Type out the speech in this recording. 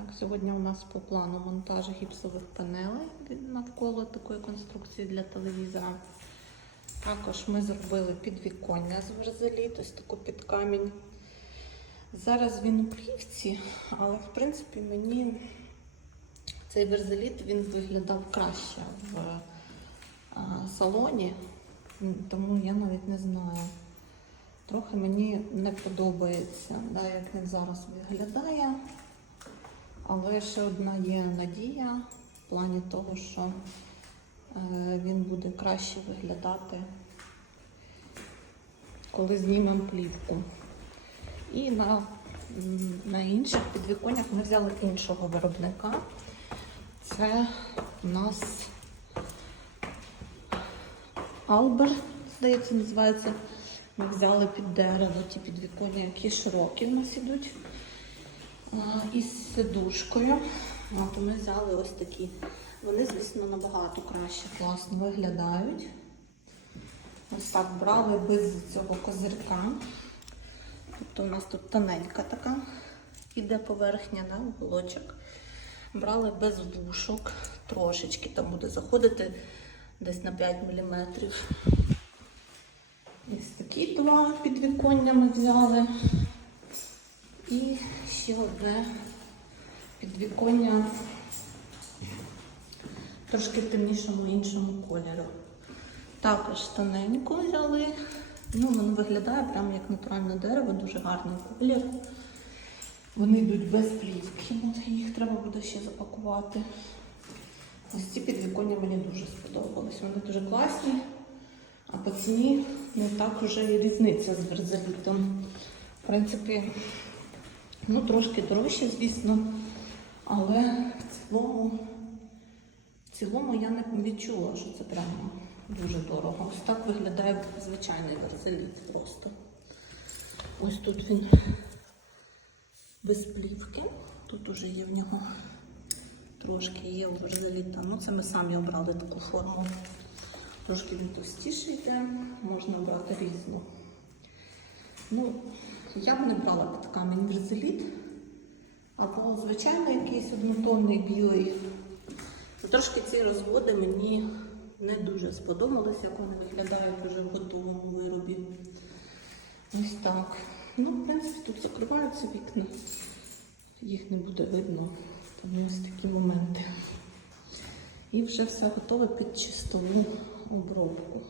Так, сьогодні у нас по плану монтаж гіпсових панелей навколо такої конструкції для телевізора. Також ми зробили підвіконня з верзеліт, ось таку під камінь. Зараз він у плівці, але в принципі мені цей верзеліт він виглядав краще в а, салоні, тому я навіть не знаю. Трохи мені не подобається, да, як він зараз виглядає. Але ще одна є надія в плані того, що е, він буде краще виглядати, коли знімемо плівку. І на, на інших підвіконнях ми взяли іншого виробника. Це у нас Албер, здається, називається. Ми взяли під дерево ті підвіконня, які широкі в нас ідуть. А, із сидушкою. От ми взяли ось такі. Вони, звісно, набагато краще класно виглядають. Ось так брали без цього козирка. Тобто у нас тут тоненька така іде поверхня, да, уголочок. Брали без вушок, трошечки там буде заходити десь на 5 мм. Ось такі два підвіконня ми взяли. І ще одне підвіконня трошки темнішому іншому кольору. Також тоненько взяли. Ну, воно виглядає прямо як натуральне дерево, дуже гарний колір. Вони йдуть без плівки, їх треба буде ще запакувати. Ось ці підвіконня мені дуже сподобались. Вони дуже класні, а по ціні не так уже і різниця з верзелітом. В принципі, ну трошки дорожче, звісно, але в цілому, в цілому я не відчула, що це прямо дуже дорого. Ось так виглядає звичайний верзеліт просто. Ось тут він без плівки. Тут уже є в нього трошки є у верзеліта. Ну, це ми самі обрали таку форму. Трошки він товстіший йде, можна обрати різну. Ну, я б не брала під камінь верзеліт, або звичайно якийсь однотонний білий. Трошки ці розводи мені не дуже сподобалися, як вони виглядають вже в готовому виробі. Ось так. Ну, в принципі, тут закриваються вікна, їх не буде видно. Тому ось такі моменти. І вже все готове під чистову обробку.